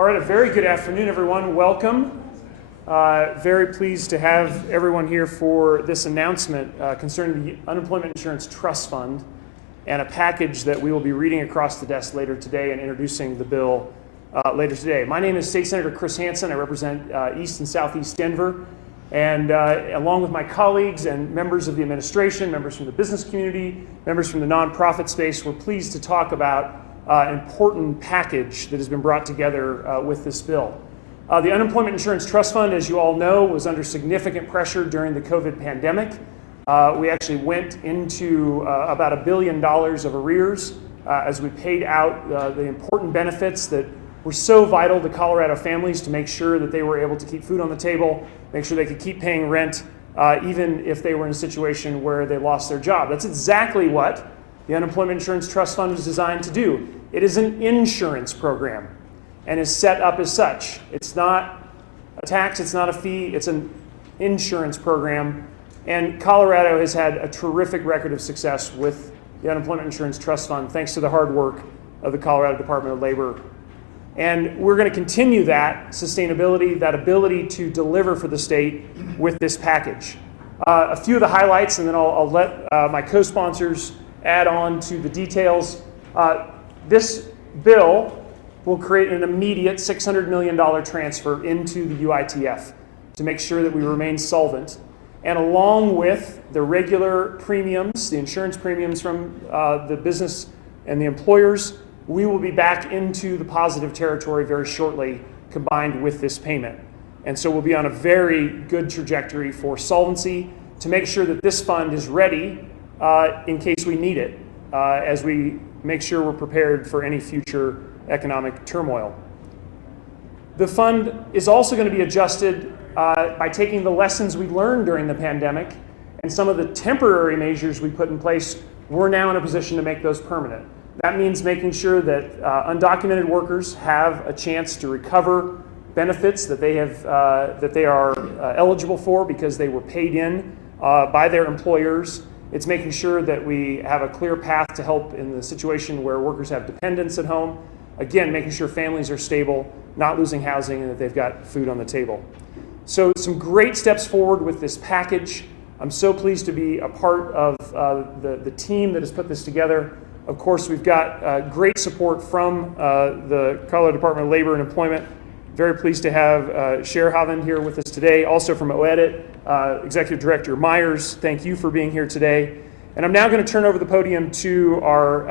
All right, a very good afternoon, everyone. Welcome. Very pleased to have everyone here for this announcement concerning the Unemployment Insurance Trust Fund and a package that we will be reading across the desk later today and introducing the bill later today. My name is State Senator Chris Hansen. I represent East and Southeast Denver. And along with my colleagues and members of the administration, members from the business community, members from the nonprofit space, we're pleased to talk about an important package that has been brought together with this bill. The Unemployment Insurance Trust Fund, as you all know, was under significant pressure during the COVID pandemic. We actually went into about $1 billion of arrears as we paid out the important benefits that were so vital to Colorado families to make sure that they were able to keep food on the table, make sure they could keep paying rent, even if they were in a situation where they lost their job. That's exactly what the Unemployment Insurance Trust Fund is designed to do. It is an insurance program and is set up as such. It's not a tax, it's not a fee, it's an insurance program. And Colorado has had a terrific record of success with the Unemployment Insurance Trust Fund, thanks to the hard work of the Colorado Department of Labor. And we're going to continue that sustainability, that ability to deliver for the state with this package. A few of the highlights, and then I'll let my co-sponsors add on to the details. This bill will create an immediate $600 million transfer into the UITF to make sure that we remain solvent. And along with the regular premiums, the insurance premiums from the business and the employers, we will be back into the positive territory very shortly, combined with this payment. And so we'll be on a very good trajectory for solvency to make sure that this fund is ready in case we need it, as we make sure we're prepared for any future economic turmoil. The fund is also going to be adjusted by taking the lessons we learned during the pandemic and some of the temporary measures we put in place. We're now in a position to make those permanent. That means making sure that undocumented workers have a chance to recover benefits that they are eligible for because they were paid in by their employers. It's making sure that we have a clear path to help in the situation where workers have dependents at home. Again, making sure families are stable, not losing housing, and that they've got food on the table. So some great steps forward with this package. I'm so pleased to be a part of the team that has put this together. Of course, we've got great support from the Colorado Department of Labor and Employment. Very pleased to have Cher Haven here with us today. Also from OEDIT, Executive Director Myers, thank you for being here today. And I'm now going to turn over the podium to our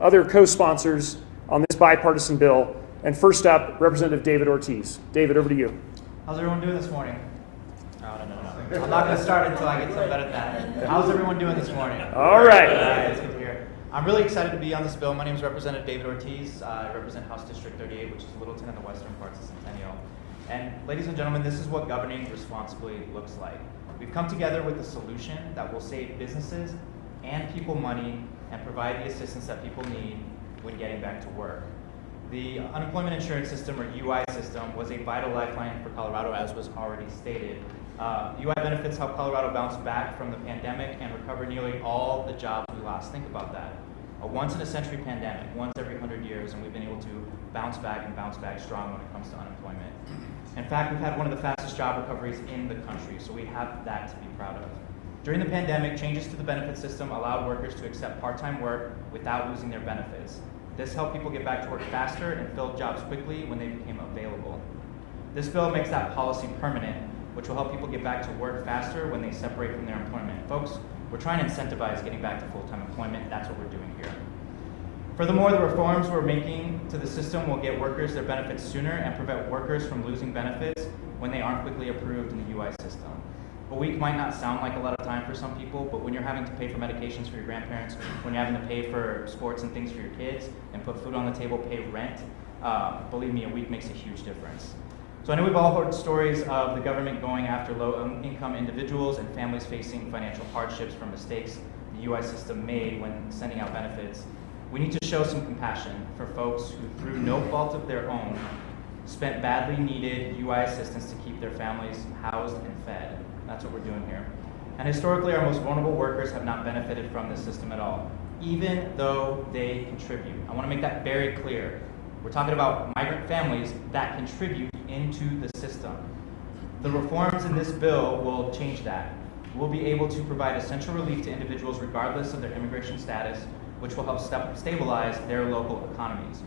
other co-sponsors on this bipartisan bill. And first up, Representative David Ortiz. David, over to you. How's everyone doing this morning? No. I'm not going to start until I get some better at that. How's everyone doing this morning? All right. That's good to hear. I'm really excited to be on this bill. My name is Representative David Ortiz. I represent House District 38, which is Littleton in the western parts of Centennial. And ladies and gentlemen, this is what governing responsibly looks like. We've come together with a solution that will save businesses and people money and provide the assistance that people need when getting back to work. The unemployment insurance system, or UI system, was a vital lifeline for Colorado, as was already stated. UI benefits help Colorado bounce back from the pandemic and recover nearly all the jobs we lost. Think about that. A once-in-a-century pandemic, once every 100 years, and we've been able to bounce back strong when it comes to unemployment. In fact, we've had one of the fastest job recoveries in the country, so we have that to be proud of. During the pandemic, changes to the benefit system allowed workers to accept part-time work without losing their benefits. This helped people get back to work faster and filled jobs quickly when they became available. This bill makes that policy permanent, which will help people get back to work faster when they separate from their employment. Folks, we're trying to incentivize getting back to full-time employment. That's what we're doing here. Furthermore, the reforms we're making to the system will get workers their benefits sooner and prevent workers from losing benefits when they aren't quickly approved in the UI system. A week might not sound like a lot of time for some people, but when you're having to pay for medications for your grandparents, when you're having to pay for sports and things for your kids, and put food on the table, pay rent, believe me, a week makes a huge difference. So I know we've all heard stories of the government going after low-income individuals and families facing financial hardships from mistakes the UI system made when sending out benefits. We need to show some compassion for folks who, through no fault of their own, spent badly needed UI assistance to keep their families housed and fed. That's what we're doing here. And historically, our most vulnerable workers have not benefited from this system at all, even though they contribute. I want to make that very clear. We're talking about migrant families that contribute into the system. The reforms in this bill will change that. We'll be able to provide essential relief to individuals regardless of their immigration status, which will help stabilize their local economies.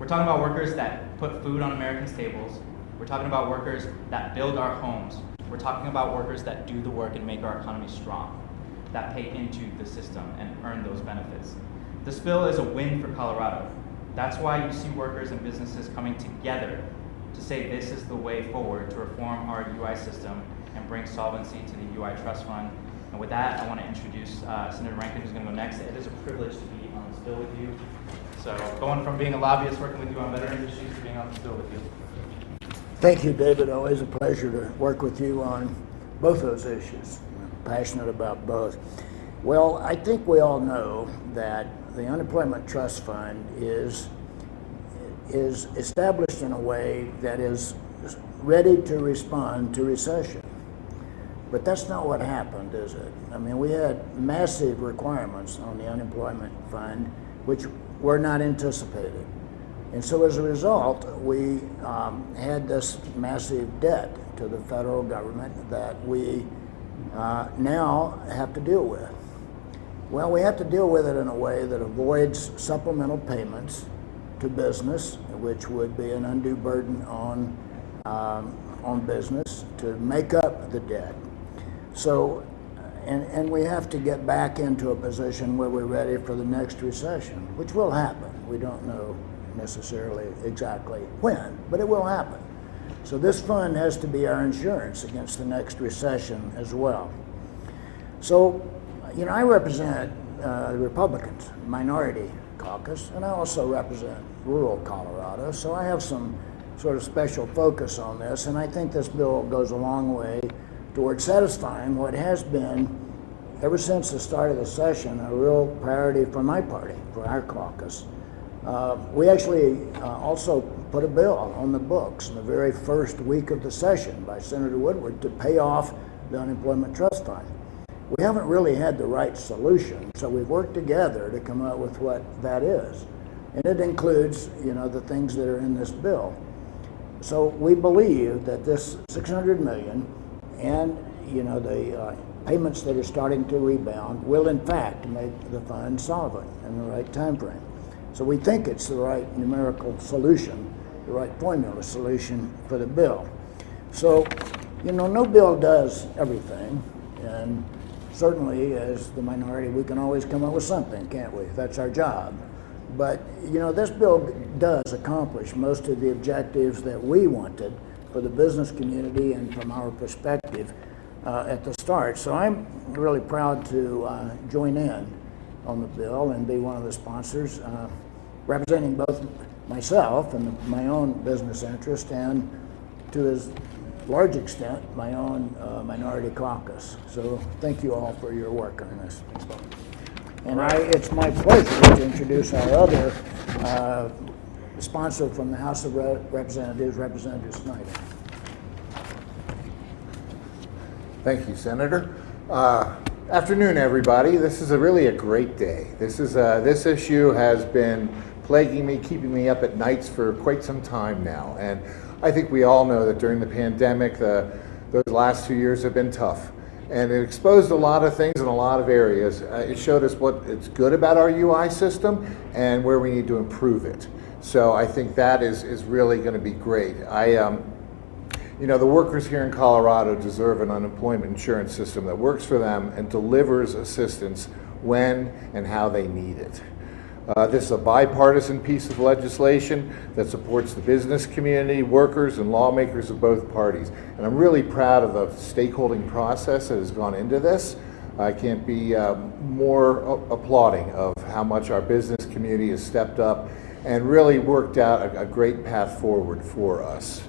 We're talking about workers that put food on Americans' tables. We're talking about workers that build our homes. We're talking about workers that do the work and make our economy strong, that pay into the system and earn those benefits. This bill is a win for Colorado. That's why you see workers and businesses coming together to say this is the way forward to reform our UI system and bring solvency to the UI trust fund. And with that, I want to introduce Senator Rankin, who's going to go next. It is a privilege to be on this bill with you. So going from being a lobbyist working with you on veterans issues to being on this bill with you. Thank you, David. Always a pleasure to work with you on both those issues. I'm passionate about both. Well, I think we all know that the Unemployment Trust Fund is established in a way that is ready to respond to recession. But that's not what happened, is it? I mean, we had massive requirements on the unemployment fund, which were not anticipated. And so as a result, we had this massive debt to the federal government that we now have to deal with. Well, we have to deal with it in a way that avoids supplemental payments to business, which would be an undue burden on business to make up the debt. So, and we have to get back into a position where we're ready for the next recession, which will happen. We don't know necessarily exactly when, but it will happen. So this fund has to be our insurance against the next recession as well. So, you know, I represent the Republicans, minority caucus, and I also represent rural Colorado, so I have some sort of special focus on this, and I think this bill goes a long way towards satisfying what has been, ever since the start of the session, a real priority for my party, for our caucus. We actually also put a bill on the books in the very first week of the session by Senator Woodward to pay off the Unemployment Trust Fund. We haven't really had the right solution, so we've worked together to come up with what that is. And it includes, you know, the things that are in this bill. So we believe that this $600 million and, you know, the payments that are starting to rebound will in fact make the fund solvent in the right time frame. So we think it's the right numerical solution, the right formula solution for the bill. So, you know, no bill does everything, and certainly as the minority we can always come up with something, can't we? That's our job. But, you know, this bill does accomplish most of the objectives that we wanted for the business community and from our perspective at the start. So I'm really proud to join in on the bill and be one of the sponsors, representing both myself and my own business interest and to as large extent my own minority caucus. So thank you all for your work on this. And it's my pleasure to introduce our other sponsor from the House of Representatives, Representative Snyder. Thank you, Senator. Afternoon, everybody. This is really a great day. This issue has been plaguing me, keeping me up at nights for quite some time now. And I think we all know that during the pandemic, those last 2 years have been tough. And it exposed a lot of things in a lot of areas. It showed us what it's good about our UI system and where we need to improve it. So I think that is really going to be great. You know, the workers here in Colorado deserve an unemployment insurance system that works for them and delivers assistance when and how they need it. This is a bipartisan piece of legislation that supports the business community, workers, and lawmakers of both parties. And I'm really proud of the stakeholding process that has gone into this. I can't be more applauding of how much our business community has stepped up and really worked out a great path forward for us.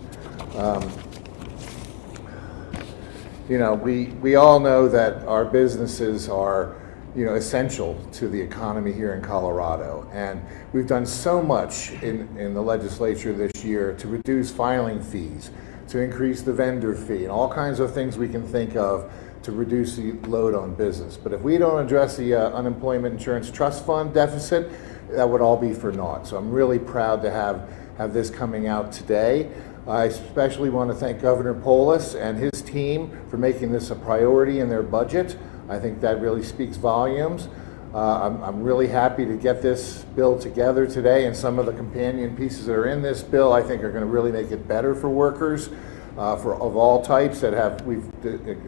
You know, we all know that our businesses are, you know, essential to the economy here in Colorado. And we've done so much in the legislature this year to reduce filing fees, to increase the vendor fee, and all kinds of things we can think of to reduce the load on business. But if we don't address the Unemployment Insurance Trust Fund deficit, that would all be for naught. So I'm really proud to have have this coming out today. I especially want to thank Governor Polis and his team for making this a priority in their budget. I think that really speaks volumes. I'm really happy to get this bill together today, and some of the companion pieces that are in this bill I think are going to really make it better for workers of all types we've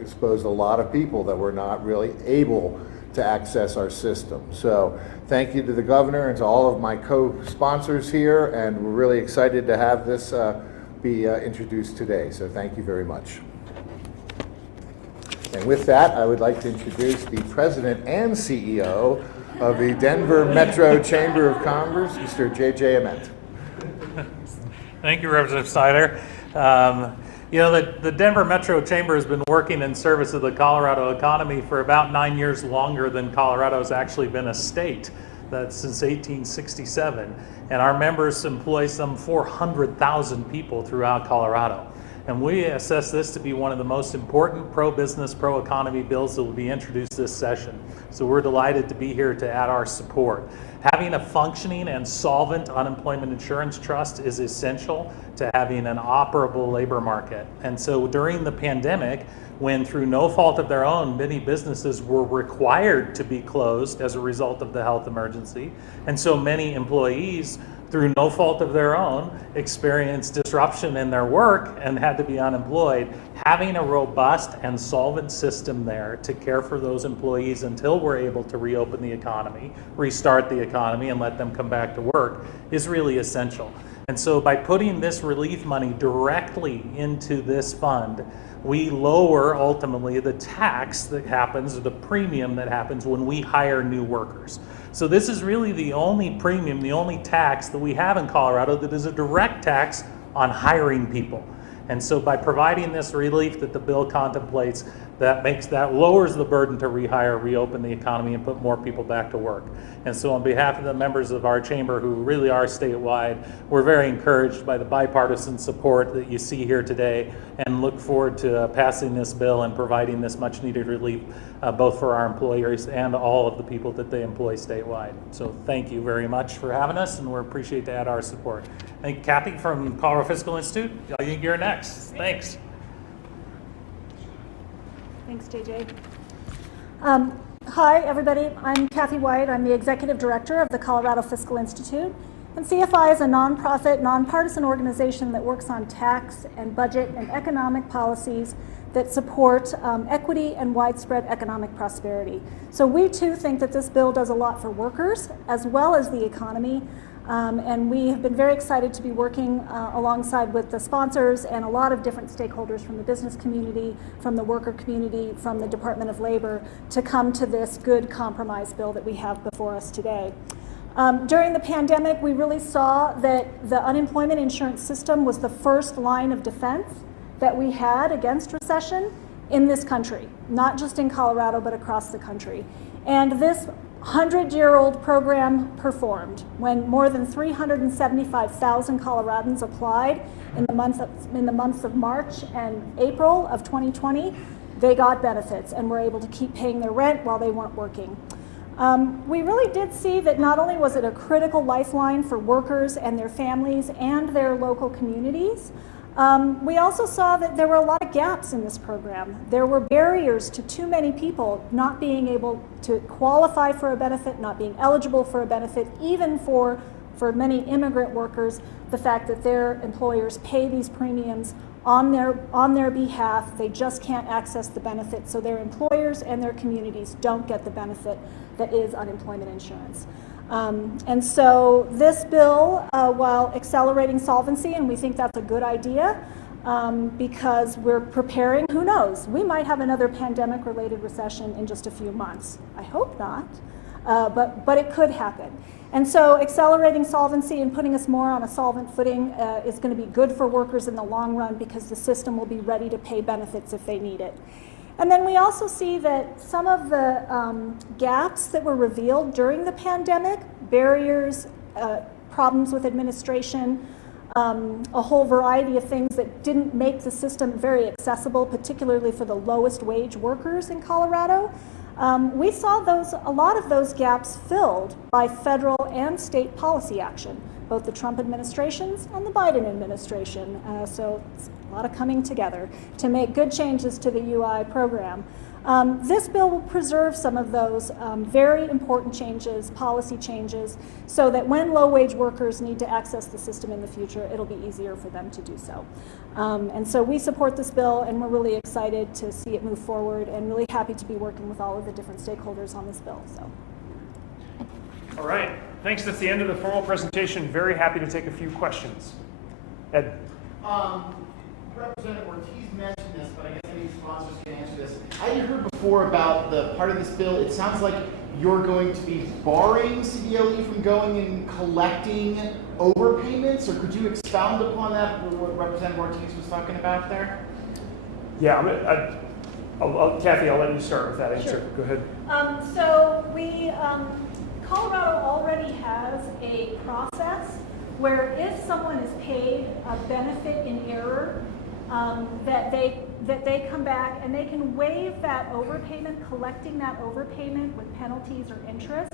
exposed a lot of people that were not really able to access our system. So thank you to the governor and to all of my co-sponsors here, and we're really excited to have this be introduced today. So thank you very much. And with that, I would like to introduce the president and CEO of the Denver Metro Chamber of Commerce, Mr. J.J. Ament. Thank you, Representative Snyder. The Denver Metro Chamber has been working in service of the Colorado economy for about 9 years longer than Colorado's actually been a state. That's since 1867. And our members employ some 400,000 people throughout Colorado. And we assess this to be one of the most important pro-business, pro-economy bills that will be introduced this session. So we're delighted to be here to add our support. Having a functioning and solvent unemployment insurance trust is essential to having an operable labor market. And so during the pandemic, when through no fault of their own, many businesses were required to be closed as a result of the health emergency, and so many employees, through no fault of their own, experienced disruption in their work and had to be unemployed, having a robust and solvent system there to care for those employees until we're able to reopen the economy, restart the economy, and let them come back to work is really essential. And so by putting this relief money directly into this fund, we lower ultimately the tax that happens, or the premium that happens when we hire new workers. So this is really the only premium, the only tax that we have in Colorado that is a direct tax on hiring people. And so by providing this relief that the bill contemplates, that lowers the burden to rehire, reopen the economy, and put more people back to work. And so on behalf of the members of our chamber, who really are statewide, we're very encouraged by the bipartisan support that you see here today, and look forward to passing this bill and providing this much needed relief both for our employers and all of the people that they employ statewide. So thank you very much for having us, and we appreciate to add our support. Thank you, Kathy from Colorado Fiscal Institute. I think you're next. Thanks. Thanks, JJ. Hi, everybody. I'm Kathy White. I'm the Executive Director of the Colorado Fiscal Institute. And CFI is a nonprofit, nonpartisan organization that works on tax and budget and economic policies that support equity and widespread economic prosperity. So we too think that this bill does a lot for workers as well as the economy. And we have been very excited to be working alongside with the sponsors and a lot of different stakeholders from the business community, from the worker community, from the Department of Labor, to come to this good compromise bill that we have before us today. During the pandemic, we really saw that the unemployment insurance system was the first line of defense that we had against recession in this country, not just in Colorado, but across the country. And this 100-year-old program performed when more than 375,000 Coloradans applied in the months of March and April of 2020. They got benefits and were able to keep paying their rent while they weren't working. We really did see that not only was it a critical lifeline for workers and their families and their local communities, we also saw that there were a lot of gaps in this program. There were barriers to too many people not being able to qualify for a benefit, not being eligible for a benefit, even for many immigrant workers, the fact that their employers pay these premiums on their behalf. They just can't access the benefit, so their employers and their communities don't get the benefit that is unemployment insurance. And so this bill, while accelerating solvency, and we think that's a good idea because we're preparing, who knows, we might have another pandemic-related recession in just a few months. I hope not, but it could happen. And so accelerating solvency and putting us more on a solvent footing is going to be good for workers in the long run because the system will be ready to pay benefits if they need it. And then we also see that some of the gaps that were revealed during the pandemic, barriers, problems with administration, a whole variety of things that didn't make the system very accessible, particularly for the lowest wage workers in Colorado. We saw a lot of those gaps filled by federal and state policy action. both the Trump administrations and the Biden administration. So it's a lot of coming together to make good changes to the UI program. This bill will preserve some of those very important changes, policy changes, so that when low-wage workers need to access the system in the future, it'll be easier for them to do so. And so we support this bill, and we're really excited to see it move forward, and really happy to be working with all of the different stakeholders on this bill. So. All right, thanks. That's the end of the formal presentation. Very happy to take a few questions. Ed. Representative Ortiz mentioned this, but I guess any sponsors can answer this. I had heard before about the part of this bill. It sounds like you're going to be barring CBLE from going and collecting overpayments, or could you expound upon that, what Representative Ortiz was talking about there? Yeah, Kathy, I'll let you start with that answer. Sure. Go ahead. So Colorado already has a process where if someone is paid a benefit in error, that they come back and they can waive that overpayment, collecting that overpayment with penalties or interest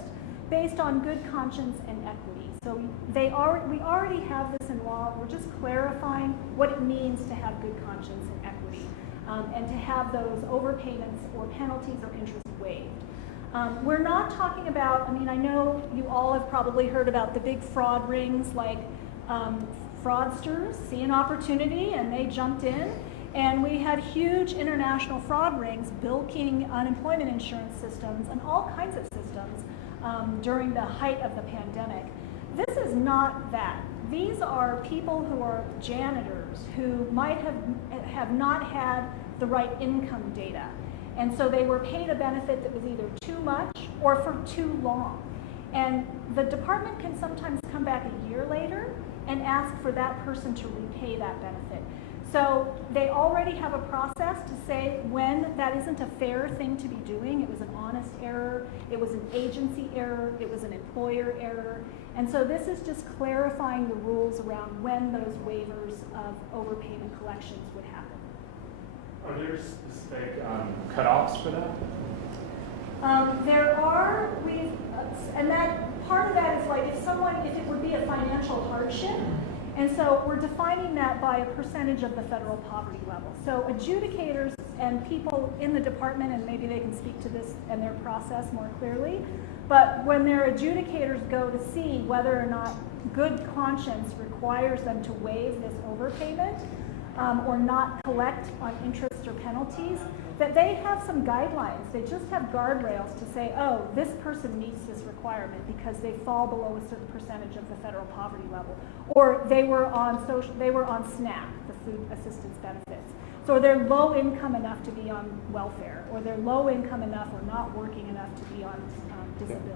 based on good conscience and equity. So we already have this in law. We're just clarifying what it means to have good conscience and equity, and to have those overpayments or penalties or interest waived. We're not talking about, I know you all have probably heard about the big fraud rings, like fraudsters see an opportunity and they jumped in, and we had huge international fraud rings bilking unemployment insurance systems and all kinds of systems during the height of the pandemic. This is not that. These are people who are janitors who might have not had the right income data. And so they were paid a benefit that was either too much or for too long. And the department can sometimes come back a year later and ask for that person to repay that benefit. So they already have a process to say when that isn't a fair thing to be doing. It was an honest error, it was an agency error, it was an employer error. And so this is just clarifying the rules around when those waivers of overpayment collections would happen. Are there specific cutoffs for that? There are, and that part of that is like if it would be a financial hardship, and so we're defining that by a percentage of the federal poverty level. So adjudicators and people in the department, and maybe they can speak to this and their process more clearly, but when their adjudicators go to see whether or not good conscience requires them to waive this overpayment, or not collect on interest or penalties, that they have some guidelines. They just have guardrails to say, oh, this person meets this requirement because they fall below a certain percentage of the federal poverty level, or they were on SNAP, the food assistance benefits. So they're low income enough to be on welfare, or they're low income enough or not working enough to be on disability.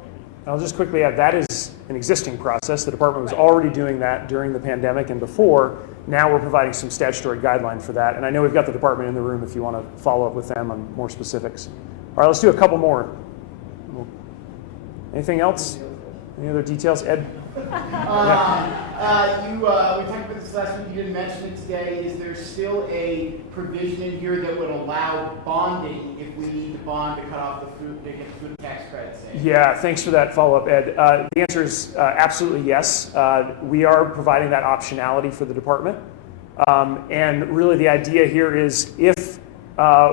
I'll just quickly add, that is an existing process. The department was already doing that during the pandemic and before. Now we're providing some statutory guideline for that. And I know we've got the department in the room if you want to follow up with them on more specifics. All right, let's do a couple more. Anything else? Any other details? Ed? We talked about this last week. You didn't mention it today. Is there still a provision in here that would allow bonding if we need to bond to cut off the food, to get the food tax credit? Yeah, thanks for that follow-up, Ed. The answer is absolutely yes. We are providing that optionality for the department. And really the idea here is if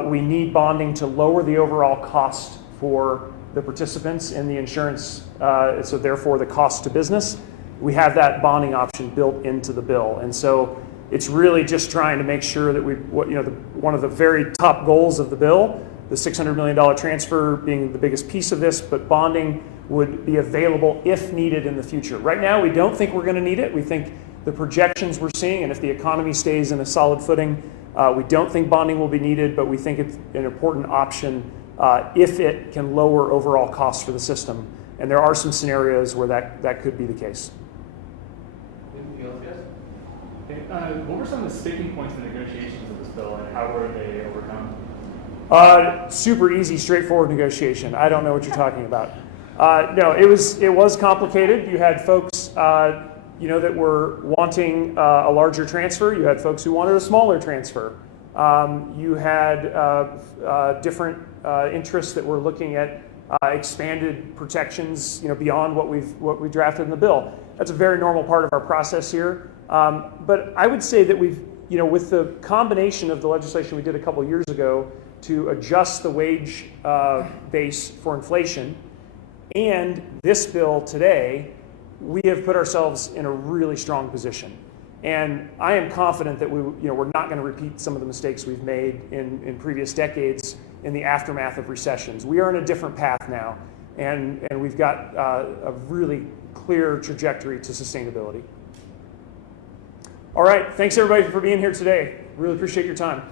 we need bonding to lower the overall cost for the participants in the insurance, so therefore the cost to business, we have that bonding option built into the bill. And so it's really just trying to make sure that one of the very top goals of the bill, the $600 million transfer being the biggest piece of this, but bonding would be available if needed in the future. Right now, we don't think we're going to need it. We think the projections we're seeing, and if the economy stays in a solid footing, we don't think bonding will be needed, but we think it's an important option if it can lower overall costs for the system. And there are some scenarios where that could be the case. What were some of the sticking points in the negotiations of this bill, and how were they overcome? Super easy, straightforward negotiation. I don't know what you're talking about. No, it was complicated. You had folks that were wanting a larger transfer. You had folks who wanted a smaller transfer. You had different interests that were looking at expanded protections, beyond what we drafted in the bill. That's a very normal part of our process here. But I would say that we've, with the combination of the legislation we did a couple years ago to adjust the wage base for inflation and this bill today, we have put ourselves in a really strong position. And I am confident that we're not going to repeat some of the mistakes we've made in previous decades in the aftermath of recessions. We are in a different path now, and we've got a really clear trajectory to sustainability. All right, thanks everybody for being here today. Really appreciate your time.